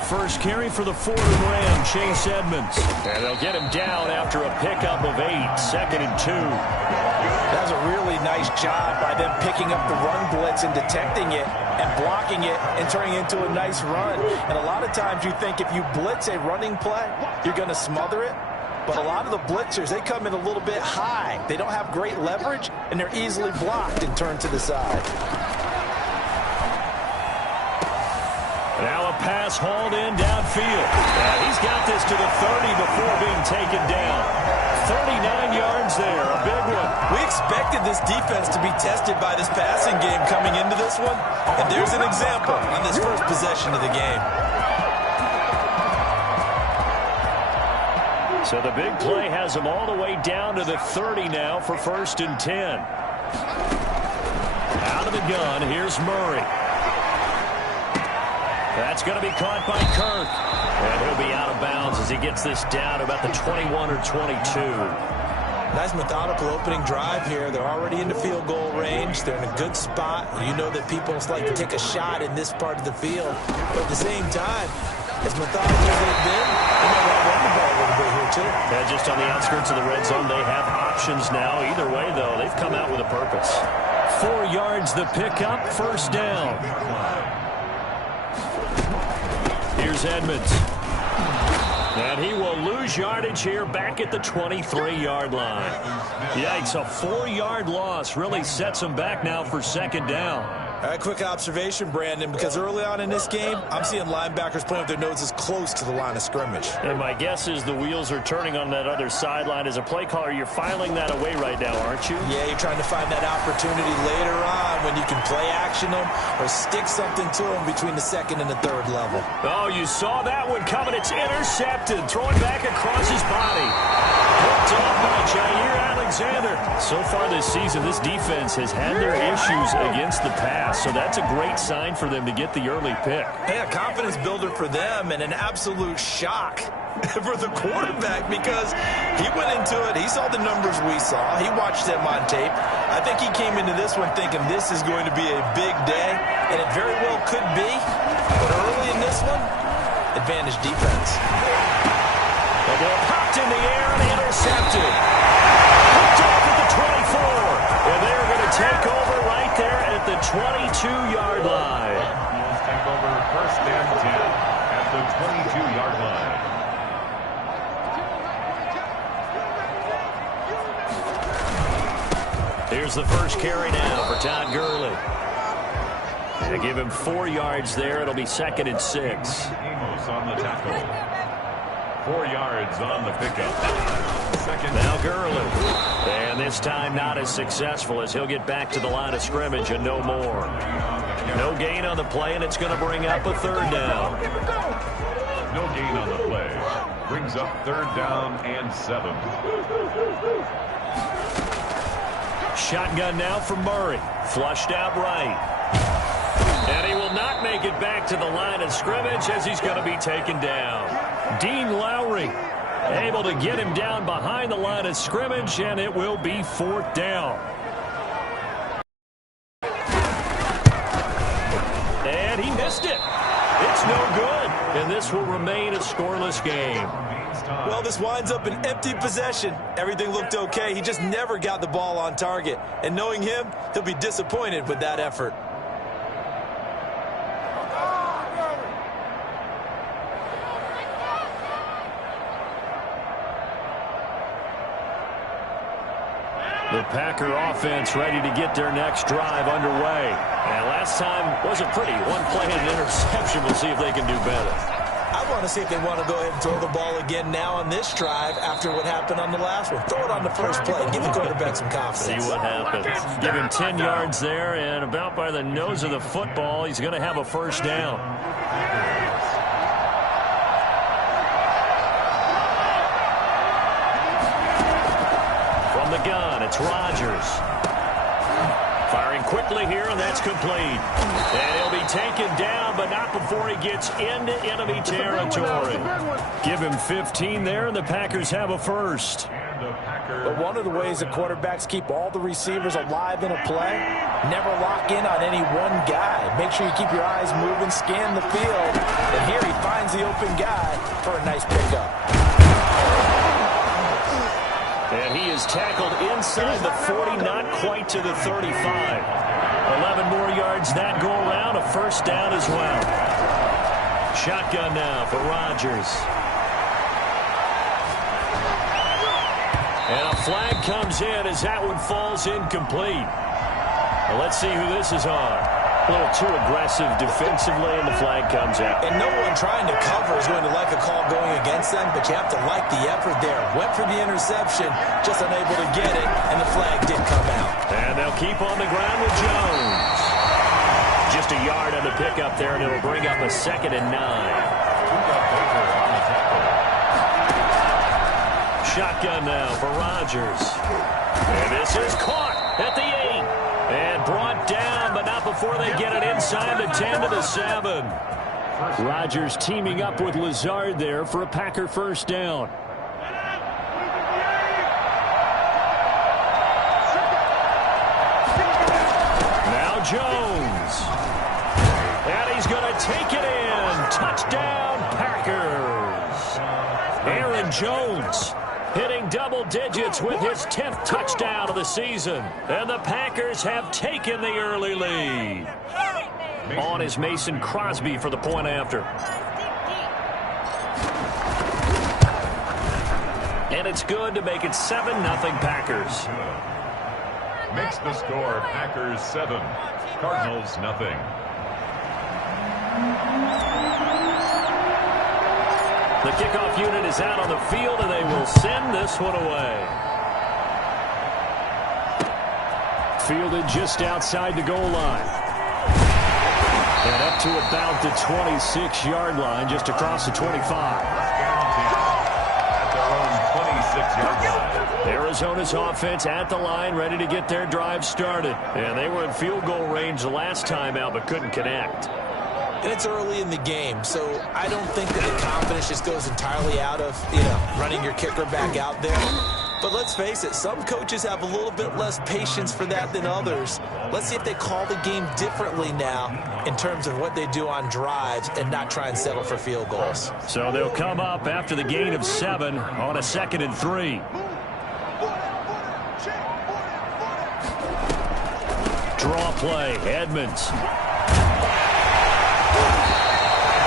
first carry for the Fordham Ram, Chase Edmonds. And they'll get him down after a pickup of 8, 2nd and 2. That's a really nice job by them picking up the run blitz and detecting it and blocking it and turning it into a nice run. And a lot of times you think if you blitz a running play, you're going to smother it. But a lot of the blitzers, they come in a little bit high. They don't have great leverage, and they're easily blocked and turned to the side. Now a pass hauled in downfield. And he's got this to the 30 before being taken down. 39 yards there, a big one. We expected this defense to be tested by this passing game coming into this one. And there's an example on this first possession of the game. So the big play has him all the way down to the 30 now for 1st and 10. Out of the gun, here's Murray. That's going to be caught by Kirk. And he'll be out of bounds as he gets this down to about the 21 or 22. Nice methodical opening drive here. They're already in the field goal range. They're in a good spot. You know that people like to take a shot in this part of the field. But at the same time, as methodical as they've been, they might want to run the ball a little bit here, too. Yeah, just on the outskirts of the red zone, they have options now. Either way, though, they've come out with a purpose. 4 yards the pickup, 1st down. Here's Edmonds. And he will lose yardage here back at the 23-yard line. Yikes, a 4-yard loss really sets him back now for 2nd down. All right, quick observation, Brandon, because early on in this game, I'm seeing linebackers playing with their noses close to the line of scrimmage. And my guess is the wheels are turning on that other sideline. As a play caller, you're filing that away right now, aren't you? Yeah, you're trying to find that opportunity later on when you can play action them or stick something to them between the 2nd and the 3rd level. Oh, you saw that one coming. It's intercepted. Throwing back across his body. Picked up by Jair Alexander. So far this season, this defense has had their issues against the pass. So that's a great sign for them to get the early pick. Yeah, confidence builder for them and an absolute shock for the quarterback because he went into it. He saw the numbers we saw. He watched them on tape. I think he came into this one thinking this is going to be a big day, and it very well could be. But early in this one, advantage defense. The ball popped in the air and intercepted. Picked off at the 24. And they're going to take over right there at the 22-yard line. Eagles take over 1st and 10 at the 22-yard line. Here's the first carry now for Todd Gurley. They give him 4 yards there. It'll be 2nd and 6. Amos on the tackle. 4 yards on the pickup. 2nd. Now Gurley. And this time not as successful as he'll get back to the line of scrimmage and no more. No gain on the play, and it's going to bring up a 3rd down. No gain on the play. Brings up 3rd down and 7. Shotgun now for Murray. Flushed out right. And he will not make it back to the line of scrimmage as he's going to be taken down. Dean Lowry able to get him down behind the line of scrimmage, and it will be 4th down. And he missed it. It's no good, and this will remain a scoreless game. Well, this winds up an empty possession. Everything looked okay. He just never got the ball on target. And knowing him, he'll be disappointed with that effort. The Packer offense ready to get their next drive underway. And last time wasn't pretty. One play and an interception. We'll see if they can do better. I want to see if they want to go ahead and throw the ball again now on this drive after what happened on the last one. Throw it on the first play. Give the quarterback some confidence. See what happens. Give him 10 yards there, and about by the nose of the football, he's going to have a 1st down. From the gun, it's Rodgers. Firing quickly here, and that's complete. And he'll be taken down, but not before he gets into enemy territory. Give him 15 there, and the Packers have a 1st. But one of the ways that quarterbacks keep all the receivers alive in a play, never lock in on any one guy. Make sure you keep your eyes moving, scan the field, And here he finds the open guy for a nice pickup. And he is tackled inside the 40, not quite to the 35. 11 more yards that go around, a first down as well. Shotgun now for Rodgers. And a flag comes in as that one falls incomplete. Well, let's see who this is on. A little too aggressive defensively, and the flag comes out. And no one trying to cover is going to like a call going against them, but you have to like the effort there. Went for the interception, just unable to get it, and the flag did come out. And they'll keep on the ground with Jones. Just a yard on the pickup there, and it'll bring up a 2nd and 9. Shotgun now for Rodgers. And this is caught at the 8. And brought down, but not before they get it inside the 10 to the 7. Rodgers teaming up with Lazard there for a Packer first down. Now Jones. And he's going to take it in. Touchdown, Packers. Aaron Jones hitting double digits with his 10th touchdown of the season. And the Packers have taken the early lead. On is Mason Crosby for the point after. And it's good to make it 7-0 Packers. Makes the score Packers 7, Cardinals nothing. The kickoff unit is out on the field, and they will send this one away. Fielded just outside the goal line. And up to about the 26-yard line, just across the 25. At their own 26-yard line. Arizona's offense at the line, ready to get their drive started. And they were in field goal range the last time out, but couldn't connect. And it's early in the game, so I don't think that the confidence just goes entirely out of, running your kicker back out there. But let's face it, some coaches have a little bit less patience for that than others. Let's see if they call the game differently now in terms of what they do on drives and not try and settle for field goals. So they'll come up after the gain of 7 on a 2nd and 3. Draw play, Edmonds.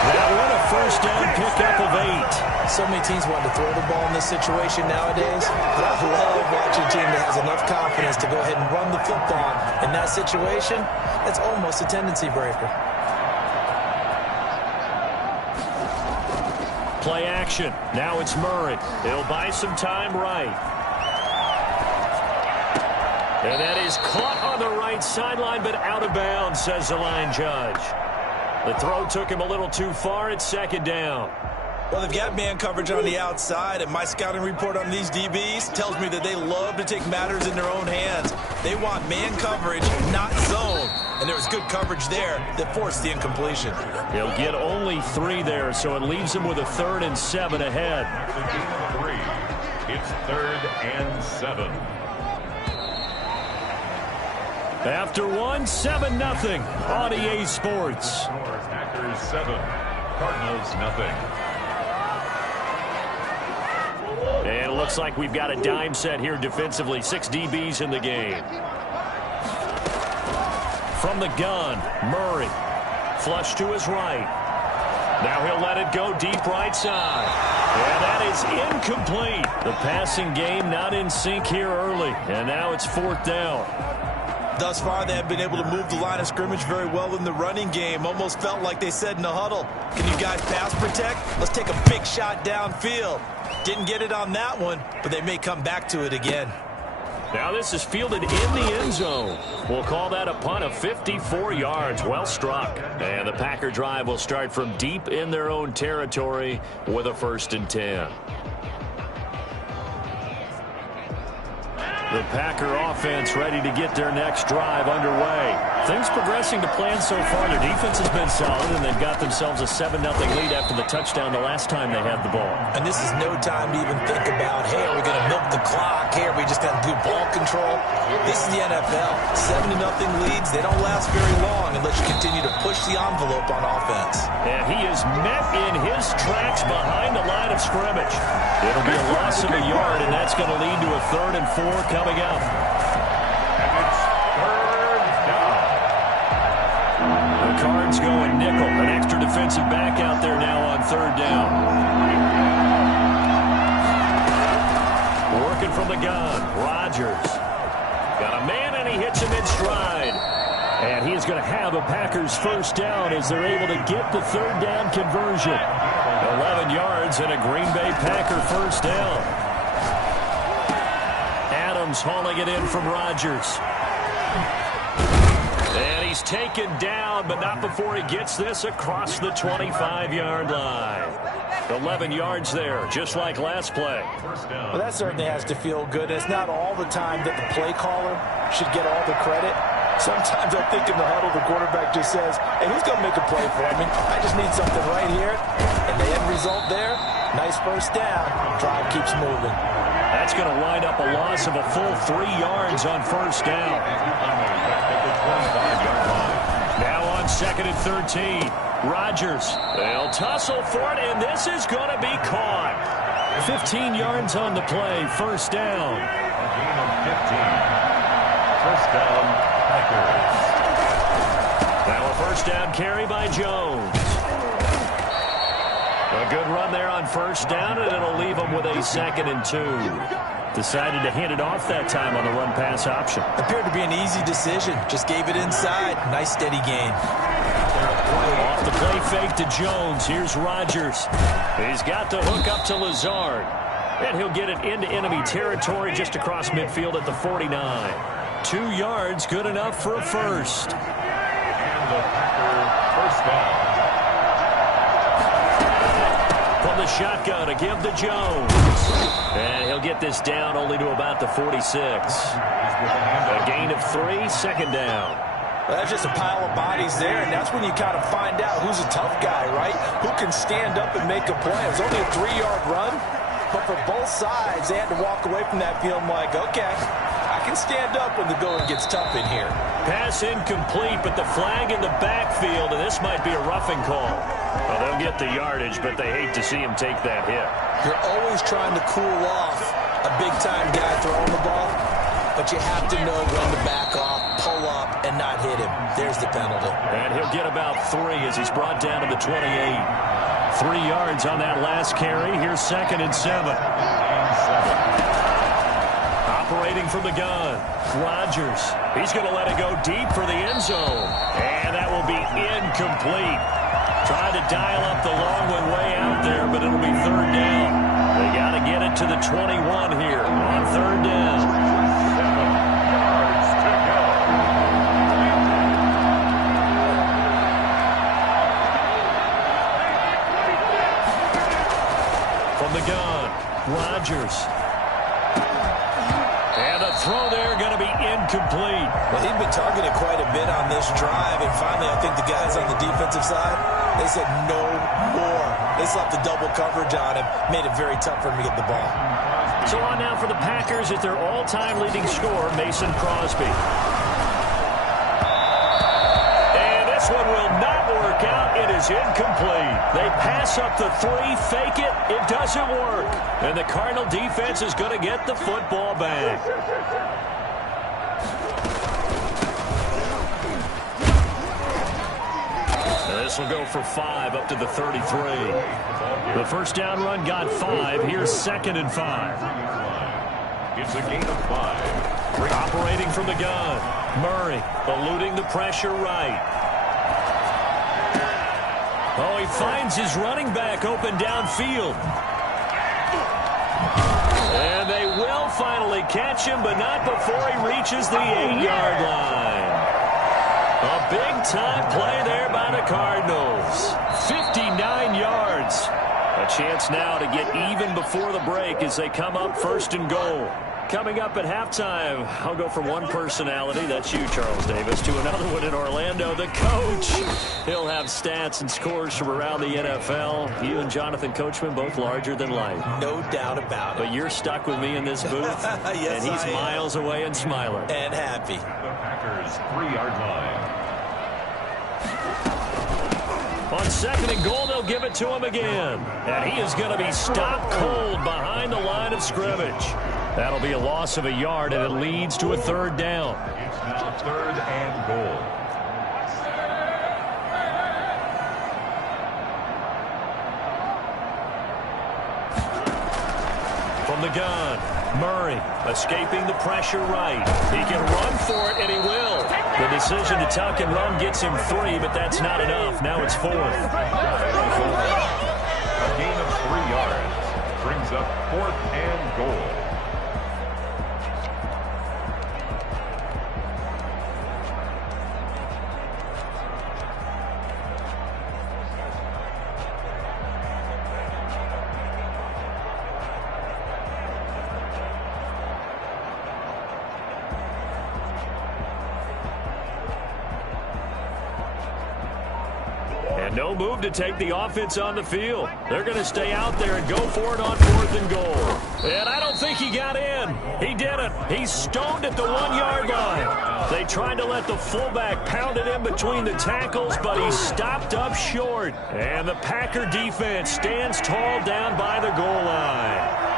That one a first down pickup of 8. So many teams want to throw the ball in this situation nowadays, but I love watching a team that has enough confidence to go ahead and run the football. In that situation, it's almost a tendency breaker. Play action. Now it's Murray. He'll buy some time right. And that is caught on the right sideline, but out of bounds, says the line judge. The throw took him a little too far. It's 2nd down. Well, they've got man coverage on the outside, and my scouting report on these DBs tells me that they love to take matters in their own hands. They want man coverage, not zone. And there was good coverage there that forced the incompletion. He'll get only 3 there, so it leaves him with a 3rd and 7 ahead. 3. It's 3rd and 7. After 1, 7-0 on EA Sports. Packers 7, Cardinals nothing. And it looks like we've got a dime set here defensively. 6 DBs in the game. From the gun, Murray. Flush to his right. Now he'll let it go deep right side. And that is incomplete. The passing game not in sync here early. And now it's 4th down. Thus far, they have been able to move the line of scrimmage very well in the running game. Almost felt like they said in the huddle, can you guys pass protect? Let's take a big shot downfield. Didn't get it on that one, but they may come back to it again. Now this is fielded in the end zone. We'll call that a punt of 54 yards. Well struck. And the Packer drive will start from deep in their own territory with a 1st and 10. The Packer offense ready to get their next drive underway. Things progressing to plan so far. Their defense has been solid, and they've got themselves a 7-0 lead after the touchdown the last time they had the ball. And this is no time to even think about, hey, are we going to milk the clock? Hey, are we just going to good ball control. This is the NFL. 7-0 leads, they don't last very long unless you continue to push the envelope on offense. And he is met in his tracks behind the line of scrimmage. It'll be a loss of a yard, and that's going to lead to a 3rd and 4 coming up. And it's 3rd down. The Cards going nickel. An extra defensive back out there now on 3rd down. Working from the gun, Rodgers. Got a man, and he hits him in stride. And he is going to have a Packers 1st down as they're able to get the 3rd down conversion. 11 yards and a Green Bay Packer 1st down. Adams hauling it in from Rodgers. And he's taken down, but not before he gets this across the 25-yard line. 11 yards there, just like last play. Well, that certainly has to feel good. It's not all the time that the play caller should get all the credit. Sometimes I think in the huddle, the quarterback just says, hey, who's going to make a play for me? I just need something right here. And the end result there, nice 1st down. Drive keeps moving. That's going to wind up a loss of a full 3 yards on 1st down. Now on 2nd and 13. Rodgers, they'll tussle for it, and this is going to be caught. 15 yards on the play, 1st down. A gain of 15. 1st down, Packers. Now a 1st down carry by Jones. A good run there on 1st down, and it'll leave him with a 2nd and 2. Decided to hand it off that time on the run-pass option. Appeared to be an easy decision. Just gave it inside. Nice steady gain. Off the play fake to Jones. Here's Rodgers. He's got the hook up to Lazard. And he'll get it into enemy territory just across midfield at the 49. 2 yards, good enough for a 1st. And the Packer 1st down. From the shotgun, a give to Jones. And he'll get this down only to about the 46. A gain of 3, 2nd down. Well, that's just a pile of bodies there, and that's when you kind of find out who's a tough guy, right? Who can stand up and make a play. It was only a 3-yard run, but for both sides, they had to walk away from that feeling like, okay, I can stand up when the going gets tough in here. Pass incomplete, but the flag in the backfield, and this might be a roughing call. Well, they'll get the yardage, but they hate to see him take that hit. You're always trying to cool off a big-time guy throwing the ball, but you have to know when to back off, pull up, and not hit him. There's the penalty. And he'll get about 3 as he's brought down to the 28. 3 yards on that last carry. Here's 2nd and 7. Operating from the gun, Rodgers. He's going to let it go deep for the end zone. And that will be incomplete. Tried to dial up the long one way out there, but it'll be 3rd down. They got to get it to the 21 here on 3rd down. The gun, Rodgers. And a throw there going to be incomplete. Well, he'd been targeted quite a bit on this drive, and finally I think the guys on the defensive side, they said no more. They slapped the double coverage on him, made it very tough for him to get the ball. So on now for the Packers at their all-time leading scorer, Mason Crosby. And this one will not work out. It is incomplete. They pass up the 3, fake it. It doesn't work. And the Cardinal defense is going to get the football back. And this will go for 5 up to the 33. The 1st down run got 5. Here's 2nd and 5. It's a gain of 5. Operating from the gun. Murray eluding the pressure right. Oh, he finds his running back open downfield. And they will finally catch him, but not before he reaches the 8-yard line. A big-time play there by the Cardinals. 59 yards. A chance now to get even before the break as they come up 1st and goal. Coming up at halftime, I'll go from one personality, that's you, Charles Davis, to another one in Orlando, the coach. He'll have stats and scores from around the NFL. You and Jonathan Coachman, both larger than life. No doubt about it. But you're stuck with me in this booth, yes, and he's miles away and smiling. And happy. The Packers 3-yard line. On 2nd and goal, they'll give it to him again. And he is going to be stopped cold behind the line of scrimmage. That'll be a loss of a yard, and it leads to a 3rd down. It's now 3rd and goal. From the gun, Murray escaping the pressure right. He can run for it, and he will. The decision to tuck and run gets him 3, but that's not enough. Now it's 4th. A gain of 3 yards brings up 4th and goal. No move to take the offense on the field. They're going to stay out there and go for it on 4th and goal. And I don't think he got in. He didn't. He's stoned at the 1-yard line. They tried to let the fullback pound it in between the tackles, but he stopped up short. And the Packer defense stands tall down by the goal line.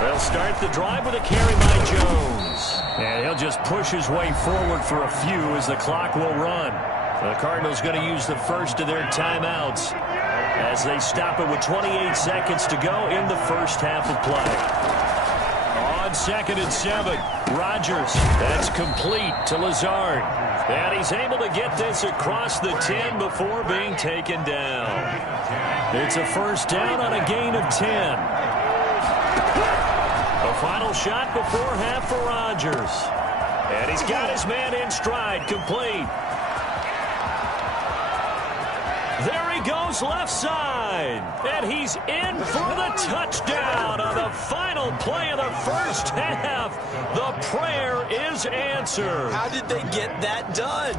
They'll start the drive with a carry by Jones. And he'll just push his way forward for a few as the clock will run. The Cardinals going to use the first of their timeouts as they stop it with 28 seconds to go in the first half of play. On 2nd and 7, Rodgers. That's complete to Lazard. And he's able to get this across the 10 before being taken down. It's a 1st down on a gain of 10. The final shot before half for Rodgers. And he's got his man in stride, complete. There he goes left side. And he's in for the touchdown on the final play of the first half. The prayer is answered. How did they get that done?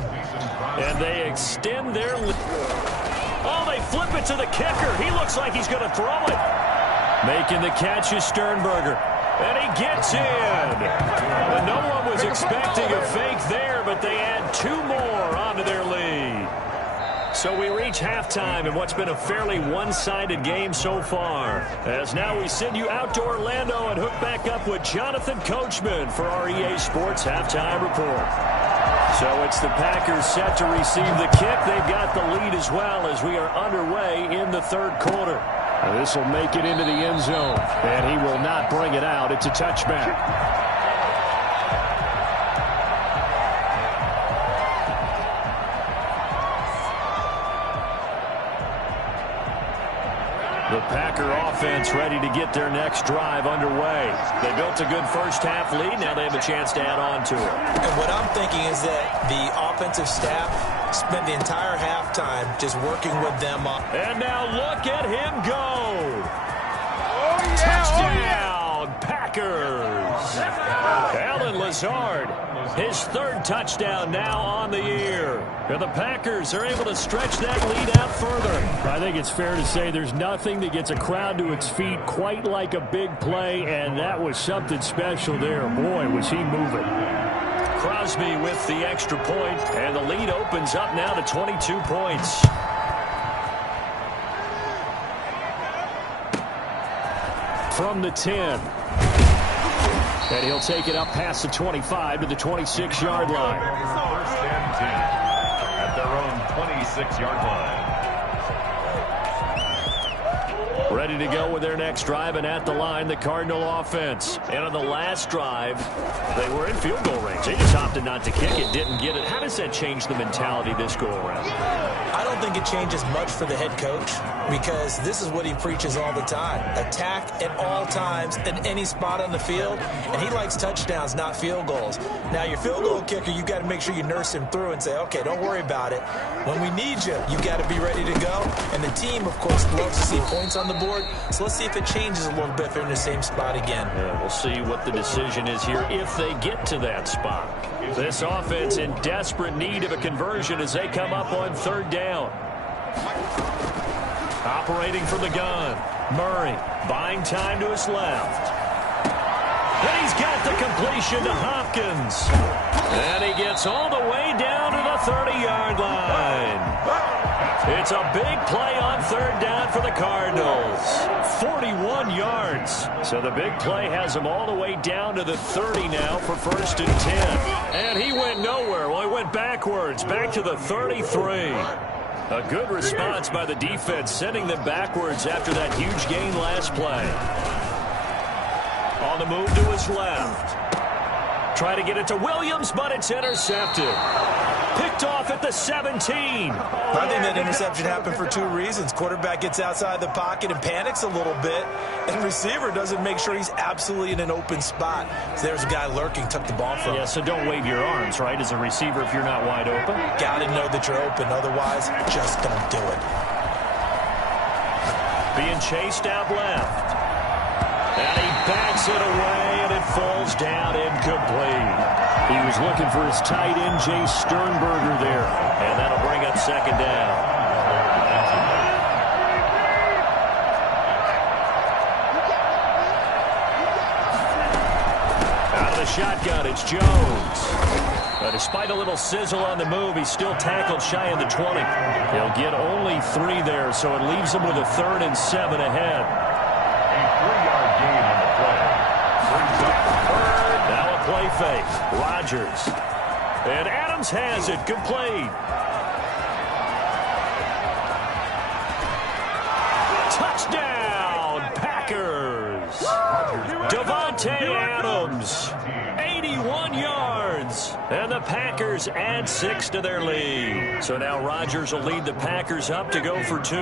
And they extend their lead. Oh, they flip it to the kicker. He looks like he's going to throw it. Making the catch is Sternberger. And he gets in. And no one was expecting a fake there, but they add 2 more onto their lead. So we reach halftime in what's been a fairly one-sided game so far. As now we send you out to Orlando and hook back up with Jonathan Coachman for our EA Sports Halftime Report. So it's the Packers set to receive the kick. They've got the lead as well as we are underway in the 3rd quarter. This will make it into the end zone, and he will not bring it out. It's a touchback. The Packer offense ready to get their next drive underway. They built a good first half lead. Now they have a chance to add on to it. And what I'm thinking is that the offensive staff spent the entire halftime just working with them on. And now look at him go. Oh, yeah, Touchdown, Packers. Alan Lazard, his 3rd touchdown now on the year. And the Packers are able to stretch that lead out further. I think it's fair to say there's nothing that gets a crowd to its feet quite like a big play, and that was something special there. Boy, was he moving. Crosby with the extra point, and the lead opens up now to 22 points. From the 10. And he'll take it up past the 25 to the 26-yard line. 1st and 10 at their own 26-yard line. ready to go with their next drive, and at the line, the Cardinal offense. And on the last drive, they were in field goal range. They just opted not to kick it, didn't get it. How does that change the mentality this go-around? I don't think it changes much for the head coach because this is what he preaches all the time. Attack at all times in any spot on the field, and he likes touchdowns, not field goals. Now, your field goal kicker, you got to make sure you nurse him through and say, okay, don't worry about it. When we need you, you got to be ready to go. And the team, of course, loves to see points on the board. So let's see if it changes a little bit if they're in the same spot again. Yeah, we'll see what the decision is here if they get to that spot. This offense in desperate need of a conversion as they come up on third down. Operating from the gun, Murray buying time to his left. And he's got the completion to Hopkins. And he gets all the way down to the 30-yard line. It's a big play on third down for the Cardinals. 41 yards. So the big play has him all the way down to the 30 now for 1st and 10. And he went nowhere. Well, he went backwards, back to the 33. A good response by the defense, sending them backwards after that huge gain last play. On the move to his left. Try to get it to Williams, but it's intercepted. Picked off at the 17. I think that interception happened for two reasons. Quarterback gets outside the pocket and panics a little bit, and receiver doesn't make sure he's absolutely in an open spot. So there's a guy lurking, took the ball from him. Yeah, so don't wave your arms, right, as a receiver if you're not wide open. Got to know that you're open. Otherwise, just don't do it. Being chased out left. And he backs it away, and it falls down incomplete. He was looking for his tight end, Jay Sternberger there. And that'll bring up second down. Out of the shotgun, it's Jones. But despite a little sizzle on the move, he's still tackled shy of the 20. He'll get only 3 there, so it leaves him with a 3rd and 7 ahead. A 3-yard gain on the play. Brings up the 3rd. Now a play fake. Rodgers. And Adams has it complete. Touchdown, Packers. Davante Adams. 81 yards. And the Packers add 6 to their lead. So now Rodgers will lead the Packers up to go for 2.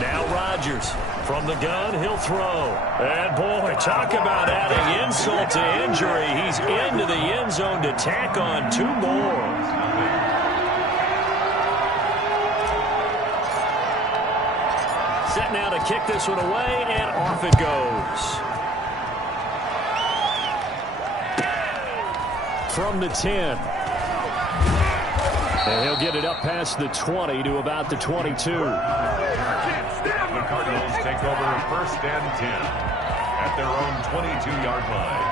Now Rodgers from the gun, he'll throw. And boy, talk about adding insult to injury. He's into the end zone to tack on 2 more. Set now to kick this one away, and off it goes. From the 10. And he'll get it up past the 20 to about the 22. The Cardinals take over 1st and 10 at their own 22-yard line.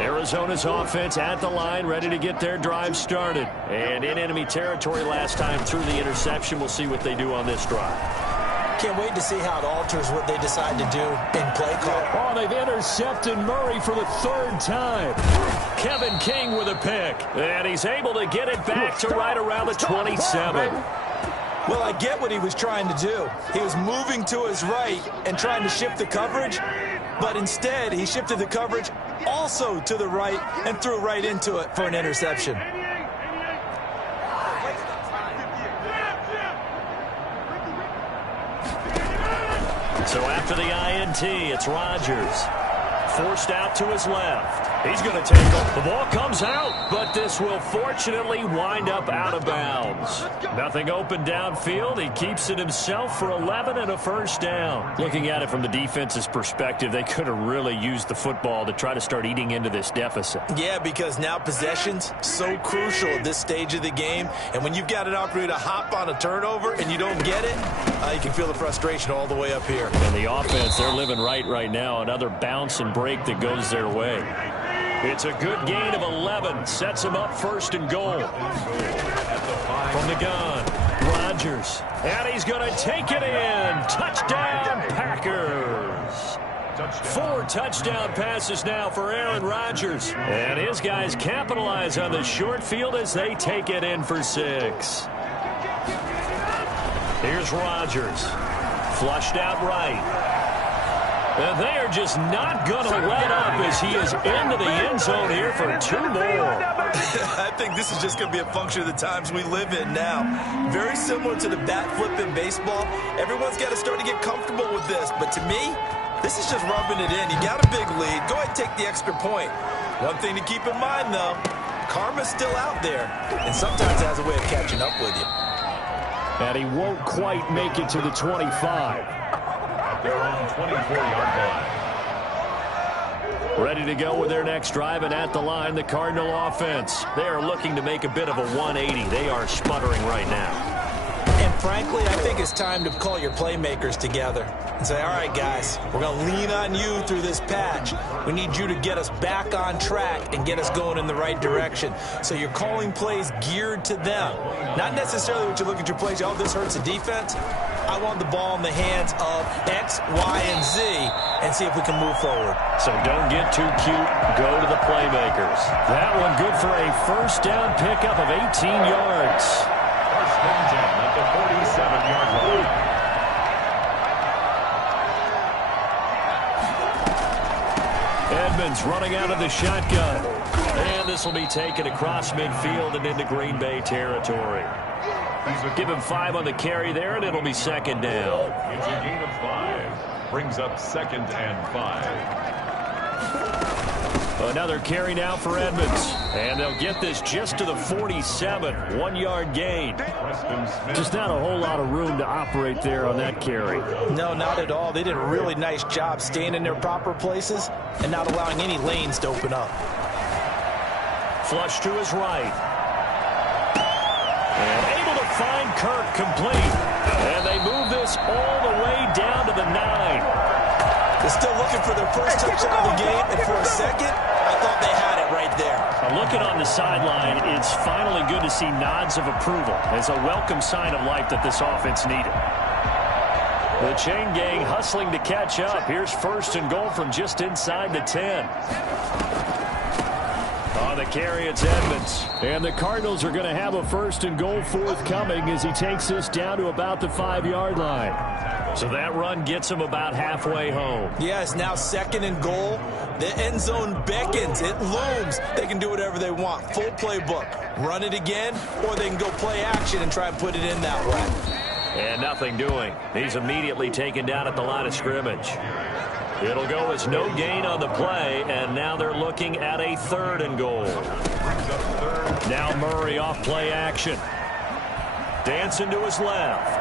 Arizona's offense at the line, ready to get their drive started. And in enemy territory last time through the interception. We'll see what they do on this drive. Can't wait to see how it alters what they decide to do in play call. Oh, they've intercepted Murray for the 3rd time. Kevin King with a pick. And he's able to get it back to right around the 27. Well, I get what he was trying to do. He was moving to his right and trying to shift the coverage. But instead, he shifted the coverage also to the right and threw right into it for an interception. So after the INT, it's Rodgers. Forced out to his left. He's going to take it. The ball comes out, but this will fortunately wind up out of bounds. Nothing open downfield. He keeps it himself for 11 and a 1st down. Looking at it from the defense's perspective, they could have really used the football to try to start eating into this deficit. Yeah, because now possession's so crucial at this stage of the game. And when you've got an opportunity to hop on a turnover and you don't get it, you can feel the frustration all the way up here. And the offense, they're living right now. Another bounce and break that goes their way. It's a good gain of 11. Sets him up 1st and goal. From the gun, Rodgers. And he's going to take it in. Touchdown, Packers. 4 touchdown passes now for Aaron Rodgers. And his guys capitalize on the short field as they take it in for 6. Here's Rodgers. Flushed out right. And they are just not going to let up as he is into the end zone here for 2 more. I think this is just going to be a function of the times we live in now. Very similar to the bat flip in baseball. Everyone's got to start to get comfortable with this. But to me, this is just rubbing it in. You got a big lead. Go ahead and take the extra point. One thing to keep in mind, though, karma's still out there. And sometimes it has a way of catching up with you. And he won't quite make it to the 25. Their own 24-yard line. Ready to go with their next drive, and at the line, the Cardinal offense. They are looking to make a bit of a 180. They are sputtering right now. And frankly, I think it's time to call your playmakers together and say, all right, guys, we're going to lean on you through this patch. We need you to get us back on track and get us going in the right direction. So you're calling plays geared to them. Not necessarily what you look at your plays, oh, this hurts the defense. I want the ball in the hands of X, Y, and Z and see if we can move forward. So don't get too cute. Go to the playmakers. That one good for a first down pickup of 18 yards. First and 10 at the 47-yard line. Edmonds running out of the shotgun. And this will be taken across midfield and into Green Bay territory. Give him 5 on the carry there, and it'll be second down. It's a gain of 5. Brings up 2nd and 5. Another carry now for Edmonds. And they'll get this just to the 47. 1-yard gain. Just not a whole lot of room to operate there on that carry. No, not at all. They did a really nice job staying in their proper places and not allowing any lanes to open up. Flush to his right. And able to find Kirk complete. And they move this all the way down to the 9. They're still looking for their first touchdown of the game, and for a second, I thought they had it right there. Looking on the sideline, it's finally good to see nods of approval. It's a welcome sign of life that this offense needed. The chain gang hustling to catch up. Here's first and goal from just inside the 10. On the carry, it's Edmonds. And the Cardinals are going to have a first and goal forthcoming as he takes this down to about the 5-yard line. So that run gets him about halfway home. Yeah, it's now 2nd and goal. The end zone beckons. It looms. They can do whatever they want. Full playbook. Run it again, or they can go play action and try and put it in that way. And nothing doing. He's immediately taken down at the line of scrimmage. It'll go as no gain on the play, and now they're looking at a 3rd and goal. Now Murray off play action. Dancing to his left.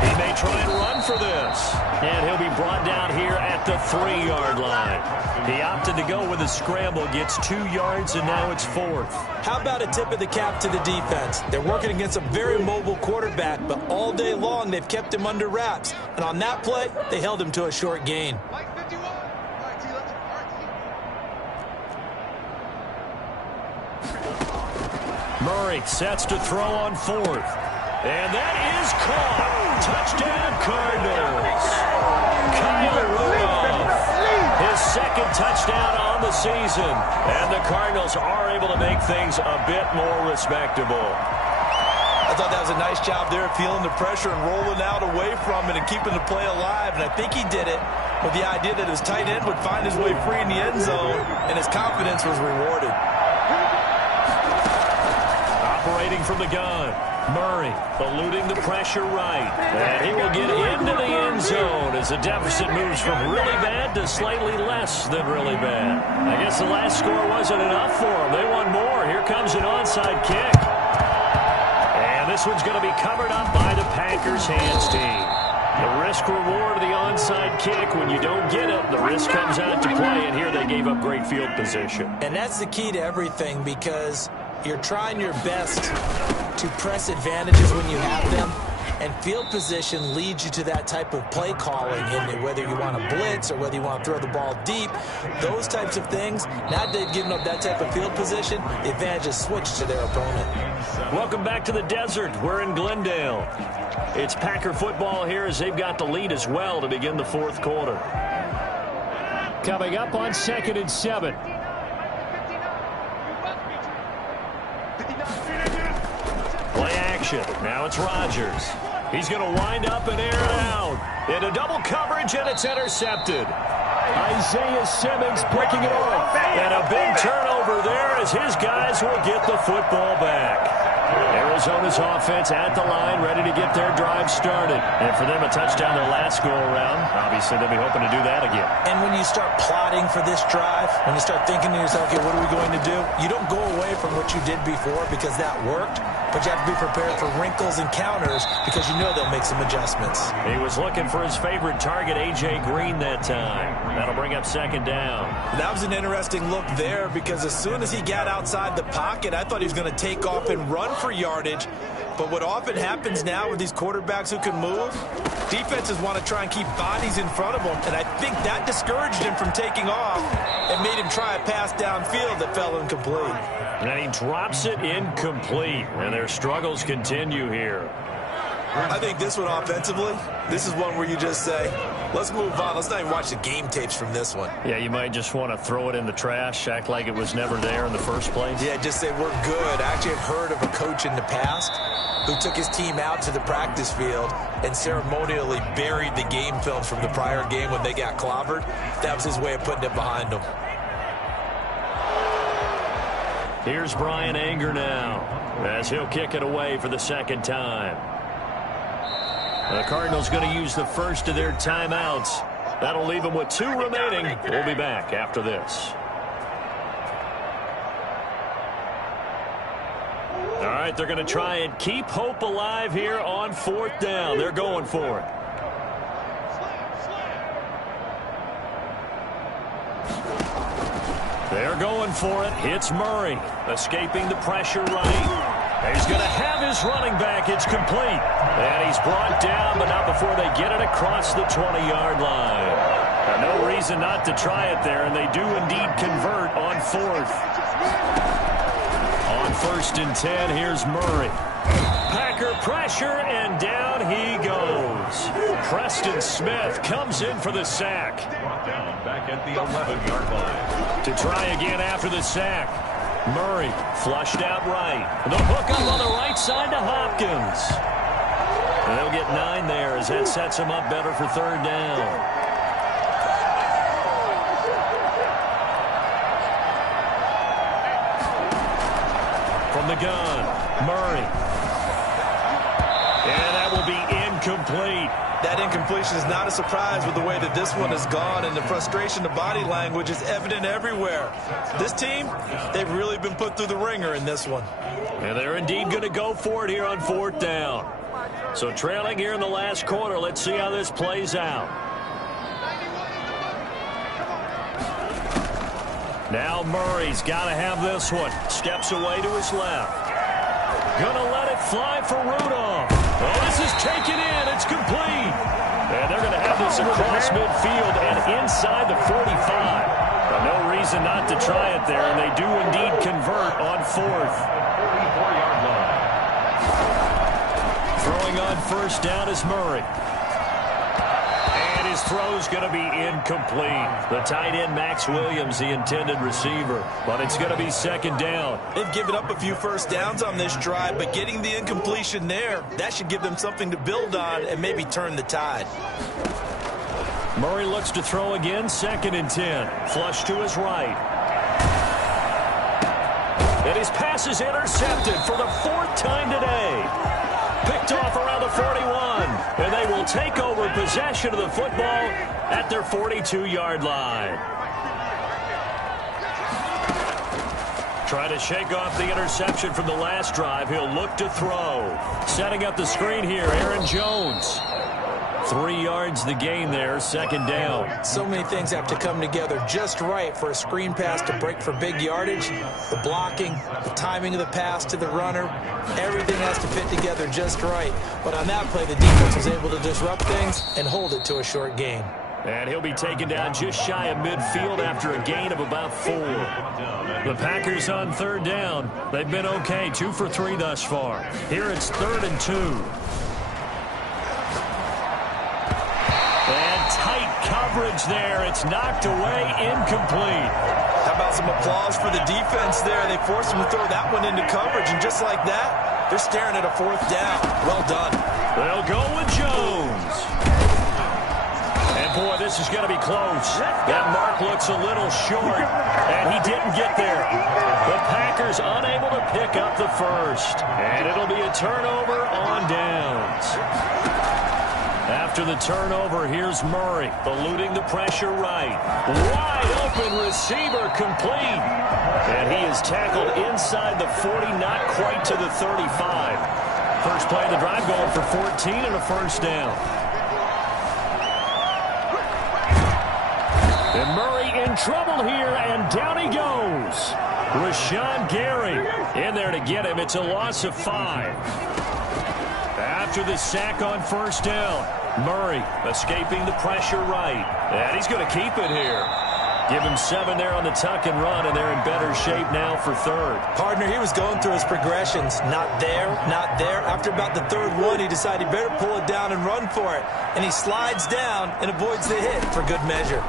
He may try and run for this. And he'll be brought down here at the 3-yard line. He opted to go with a scramble, gets 2 yards, and now it's 4th. How about a tip of the cap to the defense? They're working against a very mobile quarterback, but all day long they've kept him under wraps. And on that play, they held him to a short gain. Murray sets to throw on 4th. And that is caught. Touchdown, Cardinals. Kyle Rudolph. His 2nd touchdown on the season. And the Cardinals are able to make things a bit more respectable. I thought that was a nice job there, feeling the pressure and rolling out away from it and keeping the play alive. And I think he did it with the idea that his tight end would find his way free in the end zone, and his confidence was rewarded. Operating from the gun. Murray eluding the pressure right. And he will get into the end zone as the deficit moves from really bad to slightly less than really bad. I guess the last score wasn't enough for them. They won more. Here comes an onside kick. And this one's going to be covered up by the Packers hands team. The risk-reward of the onside kick, when you don't get it, the risk comes out to play, and here they gave up great field position. And that's the key to everything, because you're trying your best to press advantages when you have them, and field position leads you to that type of play calling, and whether you want to blitz or whether you want to throw the ball deep, those types of things. Now they've given up that type of field position, the advantage is switched to their opponent. Welcome back to the desert. We're in Glendale. It's Packer football here as they've got the lead as well to begin the 4th quarter. Coming up on 2nd and 7. Play action. Now it's Rodgers. He's going to wind up and air it out. Into double coverage, and it's intercepted. Isaiah Simmons breaking it off. And a big turnover there as his guys will get the football back. Arizona's offense at the line, ready to get their drive started. And for them, a touchdown their last go-around. Obviously, they'll be hoping to do that again. And when you start plotting for this drive, when you start thinking to yourself, okay, what are we going to do? You don't go away from what you did before because that worked, but you have to be prepared for wrinkles and counters because you know they'll make some adjustments. He was looking for his favorite target, A.J. Green, that time. That'll bring up second down. That was an interesting look there because as soon as he got outside the pocket, I thought he was going to take off and run for yardage. But what often happens now with these quarterbacks who can move, defenses want to try and keep bodies in front of them, and I think that discouraged him from taking off and made him try a pass downfield that fell incomplete. And he drops it incomplete, and their struggles continue here. I think this one offensively, this is one where you just say, let's move on. Let's not even watch the game tapes from this one. Yeah, you might just want to throw it in the trash, act like it was never there in the first place. Yeah, just say we're good. I actually have heard of a coach in the past who took his team out to the practice field and ceremonially buried the game films from the prior game when they got clobbered. That was his way of putting it behind them. Here's Brian Anger now as he'll kick it away for the second time. The Cardinals going to use the first of their timeouts. That'll leave them with 2 remaining. We'll be back after this. All right, they're going to try and keep hope alive here on 4th down. They're going for it. They're going for it. It's Murray, escaping the pressure right. He's going to have his running back. It's complete. And he's brought down, but not before they get it across the 20-yard line. Now, no reason not to try it there, and they do indeed convert on 4th. On 1st and 10, here's Murray. Packer pressure, and down he goes. Preston Smith comes in for the sack. Down back at the 11-yard line. To try again after the sack. Murray flushed out right. The hook up on the right side to Hopkins. And they'll get 9 there as that sets him up better for 3rd down. From the gun, Murray. And that will be incomplete. That incompletion is not a surprise with the way that this one has gone, and the frustration of body language is evident everywhere. This team, they've really been put through the ringer in this one. And they're indeed going to go for it here on 4th down. So trailing here in the last quarter, let's see how this plays out. Now Murray's got to have this one. Steps away to his left. Gonna let it fly for Rudolph. Oh, this is taken in. It's complete. And they're going to have this across midfield and inside the 45. No reason not to try it there, and they do indeed convert on 4th. 44-yard line. Throwing on 1st down is Murray. And his throw's going to be incomplete. The tight end, Max Williams, the intended receiver. But it's going to be 2nd down. They've given up a few first downs on this drive, but getting the incompletion there, that should give them something to build on and maybe turn the tide. Murray looks to throw again, 2nd and 10. Flush to his right. And his pass is intercepted for the 4th time today. Picked off around the 41. And they will take over possession of the football at their 42-yard line. Try to shake off the interception from the last drive. He'll look to throw. Setting up the screen here, Aaron Jones. 3 yards the gain there, 2nd down. So many things have to come together just right for a screen pass to break for big yardage. The blocking, the timing of the pass to the runner, everything has to fit together just right. But on that play, the defense was able to disrupt things and hold it to a short gain. And he'll be taken down just shy of midfield after a gain of about 4. The Packers on 3rd down. They've been okay, 2 for 3 thus far. Here it's 3rd and 2. Tight coverage there. It's knocked away, incomplete. How about some applause for the defense there? They forced him to throw that one into coverage, and just like that, They're staring at a 4th down. Well done. They'll go with Jones. And, boy, this is going to be close. That mark looks a little short, and he didn't get there. The Packers unable to pick up the first, and it'll be a turnover on downs. After the turnover, here's Murray, eluding the pressure right. Wide open receiver complete. And he is tackled inside the 40, not quite to the 35. First play of the drive going for 14 and a first down. And Murray in trouble here, and down he goes. Rashawn Gary in there to get him. It's a loss of 5. After the sack on first down, Murray escaping the pressure right. And he's going to keep it here. Give him 7 there on the tuck and run, and they're in better shape now for 3rd. Partner, he was going through his progressions. Not there, not there. After about the 3rd one, he decided he better pull it down and run for it. And he slides down and avoids the hit for good measure.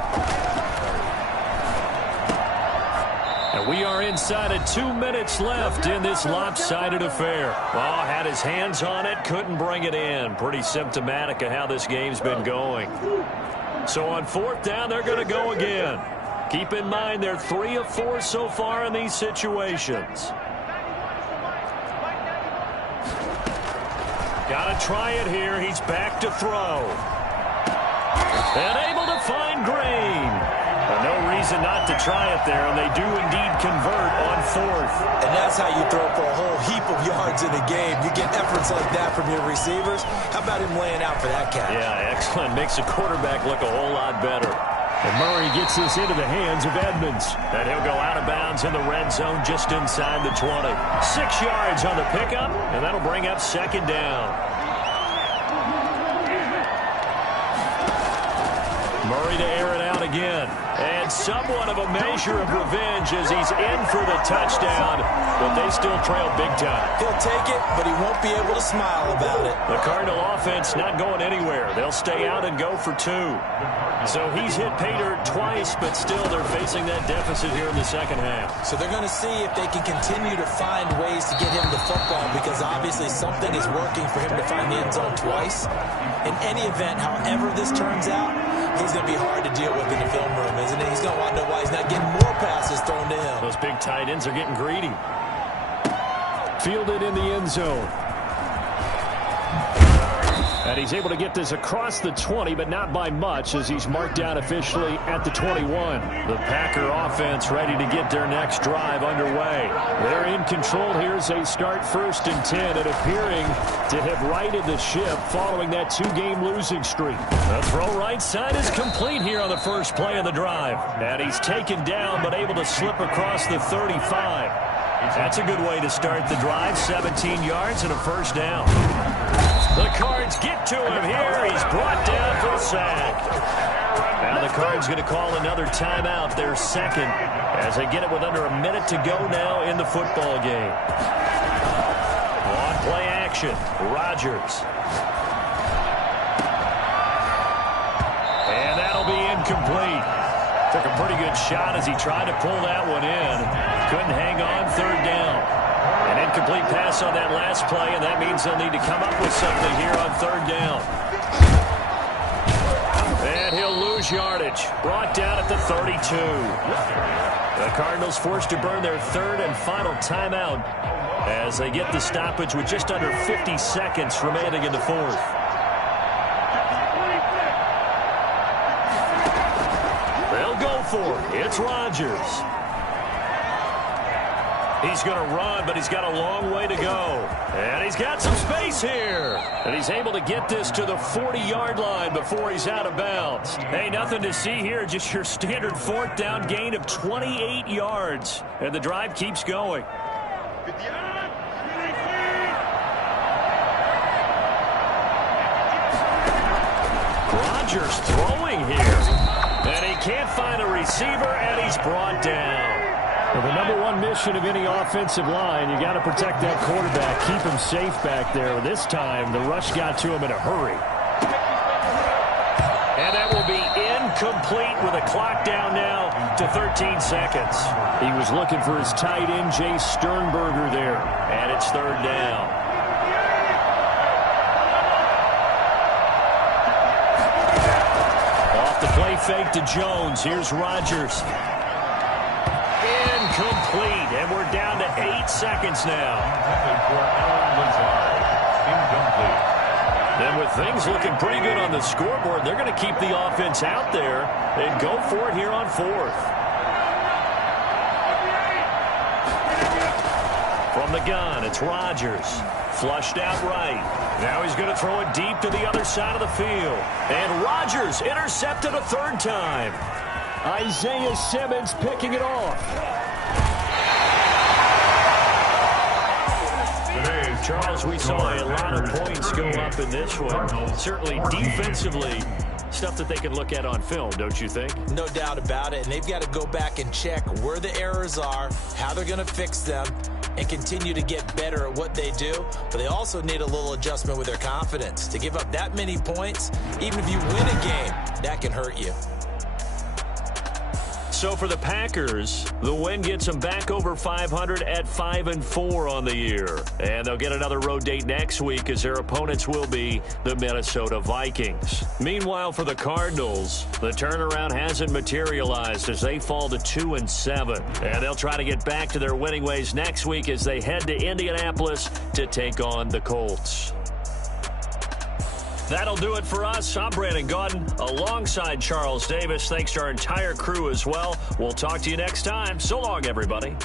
And we are inside of 2 minutes left in this lopsided affair. Oh, had his hands on it, couldn't bring it in. Pretty symptomatic of how this game's been going. So on 4th down, they're going to go again. Keep in mind, they're 3 of 4 so far in these situations. Got to try it here. He's back to throw. And able to find Green. But no reason not to try it there, and they do indeed convert on 4th. And that's how you throw for a whole heap of yards in a game. You get efforts like that from your receivers. How about him laying out for that catch? Yeah, excellent. Makes the quarterback look a whole lot better. And Murray gets this into the hands of Edmonds. And he'll go out of bounds in the red zone just inside the 20. 6 yards on the pickup, and that'll bring up 2nd down. Murray to air it out again. And somewhat of a measure of revenge as he's in for the touchdown, but they still trail big time. He'll take it, but he won't be able to smile about it. The Cardinal offense not going anywhere. They'll stay out and go for 2. So he's hit pay dirt twice, but still they're facing that deficit here in the 2nd half. So they're going to see if they can continue to find ways to get him the football, because obviously something is working for him to find the end zone twice. In any event, however this turns out, he's going to be hard to deal with in the film room, isn't he? He's going to want to know why he's not getting more passes thrown to him. Those big tight ends are getting greedy. Fielded in the end zone. And he's able to get this across the 20, but not by much, as he's marked down officially at the 21. The Packer offense ready to get their next drive underway. They're in control here as they start 1st and 10, and appearing to have righted the ship following that 2-game losing streak. The throw right side is complete here on the first play of the drive. And he's taken down, but able to slip across the 35. That's a good way to start the drive. 17 yards and a first down. The Cards get to him here. He's brought down for a sack. Now the Cards going to call another timeout, their 2nd, as they get it with under a minute to go now in the football game. On play action, Rodgers. And that'll be incomplete. Took a pretty good shot as he tried to pull that one in. Couldn't hang on, 3rd down. An incomplete pass on that last play, and that means they'll need to come up with something here on 3rd down. And he'll lose yardage. Brought down at the 32. The Cardinals forced to burn their 3rd and final timeout as they get the stoppage with just under 50 seconds remaining in the 4th. They'll go for it. It's Rodgers. He's going to run, but he's got a long way to go. And he's got some space here. And he's able to get this to the 40-yard line before he's out of bounds. Hey, nothing to see here, just your standard 4th down gain of 28 yards. And the drive keeps going. Rodgers throwing here. And he can't find a receiver, and he's brought down. Well, the #1 mission of any offensive line, you got to protect that quarterback, keep him safe back there. This time, the rush got to him in a hurry. And that will be incomplete with a clock down now to 13 seconds. He was looking for his tight end, Jay Sternberger there, and it's 3rd down. Play fake to Jones. Here's Rodgers. Incomplete, and we're down to 8 seconds now. Incomplete. And with things looking pretty good on the scoreboard, they're going to keep the offense out there and go for it here on 4th. From the gun, it's Rodgers. Flushed out right. Now he's going to throw it deep to the other side of the field. And Rodgers intercepted a 3rd time. Isaiah Simmons picking it off. Charles, we saw a lot of points go up in this one. Certainly defensively, stuff that they can look at on film, don't you think? No doubt about it. And they've got to go back and check where the errors are, how they're going to fix them, and continue to get better at what they do. But they also need a little adjustment with their confidence. To give up that many points, even if you win a game, that can hurt you. So for the Packers, the win gets them back over 500 at 5-4 on the year. And they'll get another road date next week as their opponents will be the Minnesota Vikings. Meanwhile, for the Cardinals, the turnaround hasn't materialized as they fall to 2-7. And they'll try to get back to their winning ways next week as they head to Indianapolis to take on the Colts. That'll do it for us. I'm Brandon Gaudin alongside Charles Davis. Thanks to our entire crew as well. We'll talk to you next time. So long, everybody.